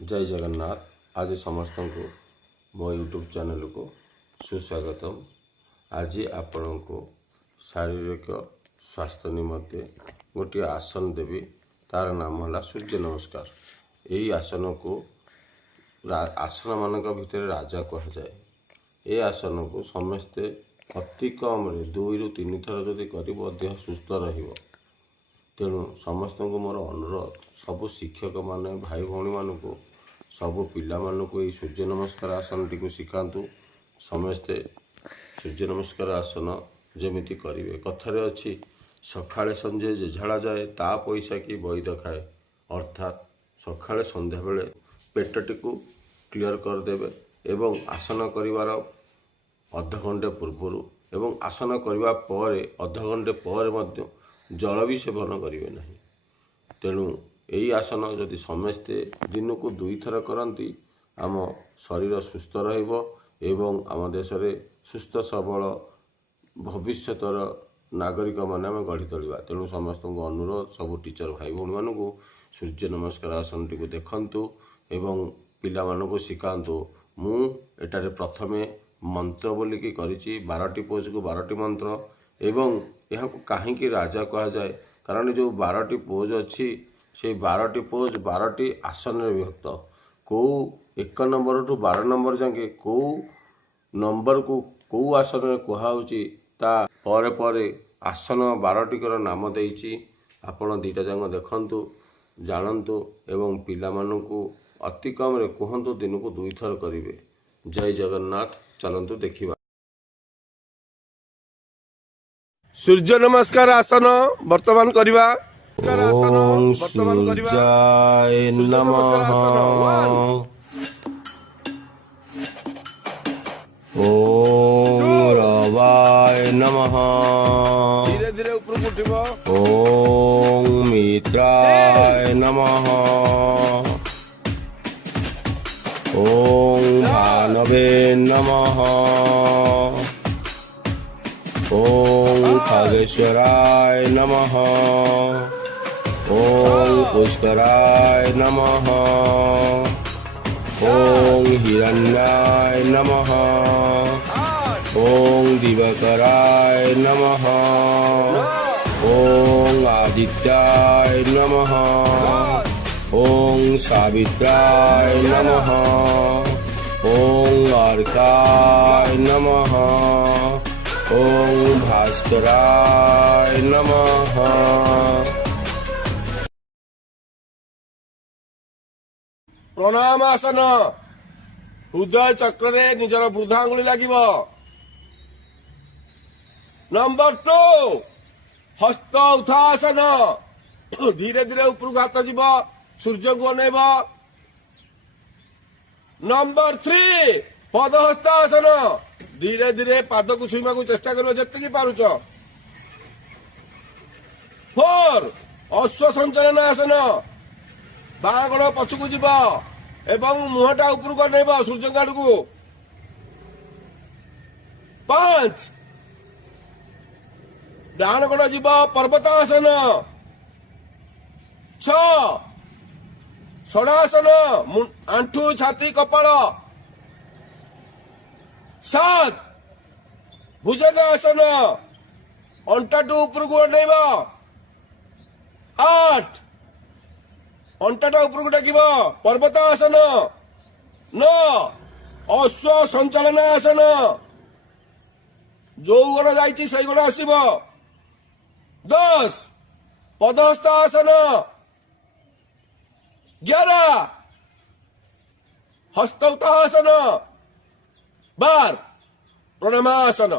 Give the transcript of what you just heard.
जय जगन्नाथ। आज समस्त को मो यूट्यूब चैनल को सुस्वागतम। आज आपण को शारीरिक स्वास्थ्य निमंते गोटे आसन देवी। तार नाम है सूर्य नमस्कार। यही आसन को आसन मान भितर राजा कह जाए। ये आसन को समस्ते अति कम 2 ରୁ 3 थर जदि कर देह सुस्थ रहिबो। तेणु समस्त को मोर अनुरोध, सबु शिक्षक माने भाई भौणी मान को सबु पिला मान को ये सूर्य नमस्कार आसन टी शिखातु। समस्ते सूर्य नमस्कार आसन जमिति करिवे। कथारे अछि सखाळे संजे जे झाड़ा जाए ता पैसा की बैद खाए। अर्थात सखाळे संध्या बेले पेटटी को क्लियर कर देबे एवं आसन करिवार अध घंटे पूर्व एवं आसन करने पर अध घंटे पर मध्य जल भी सेवन करेंगे नहीं। तेणु यही आसन जदि समस्ते दिन को 2 थर करती आम शरीर सुस्थ रहिबो एवं आम देश में सुस्थ सबल भविष्यतर नागरिक मान आम गढ़ी तोलिबा। तेणु समस्त को अनुरोध, सबु टीचर भाई भौणी मान को सूर्य नमस्कार आसन टी देखंतु एवं पिला मान को शिखातु। मु एटारे प्रथमे मंत्र बोलिकी करिछि 12टी पोज को 12टी मंत्र एवं यह कहीं राजा कह जाए कारण जो 12टी पोज अच्छी से 12टी पोज 12टी आसन विभक्त। कौ 1 नंबर टू 12 नंबर जाके कौ नंबर को कौ आसन कहुची ता परे परे आसन 12टी कर नाम देइछि। आपण 2टा जाक देखंतु जानंतु एवं पिला मानकु अति कम रे कहंतु दिन को 2 थर करिवे। जय जगन्नाथ। चलंतु देखिबा। सूर्य नमस्कार आसन वर्तमान करिबा। ओम सूर्याय नमः। ओम रवाय नमः। धीरे धीरे ऊपर उठिबो। ओम मित्राय नमः। ओम भानवे नमः। ओम खगेश्वराय नमः। ओम पुष्कराय नमः। ओम हिरण्याय नमः। ओम दिवकराय नमः। ओम आदित्याय नमः। ओम सावित्राय नमः। ओम अर्काय नमः। ओम भास्कराय नमः। प्रणाम आसन। हृदय चक्र रे निजर वृद्धांगुली लागिबो। नंबर 2 हस्त उठासन। धीरे धीरे ऊपर हाथ जीव सूर्य को अनेब। नंबर 3 पदहस्तासन। धीरे धीरे पाद को छुईमा को चेष्टा कर जितकी पारुच। 4 अश्व संचलन आसन। बाँ गोड़ पछकू जीव एवं मुहटा ऊपर को अनेब सूर्य आड़ को। 5 डाण गोड़ जीव पर्वतासन। 6 षडासन आंठू छाती कपाल। 7 भुजंगासन अंटाटू ऊपर को अनेब। 8 अंटाटा ऊपर को टेकिब पर्वतासन। 9 अश्व संचालन आसन। जो गोड़ जाइछि से गोड़ आसिब। 10 पदहस्त आसन। 11 हस्तौतासन। 12 प्रणामासन।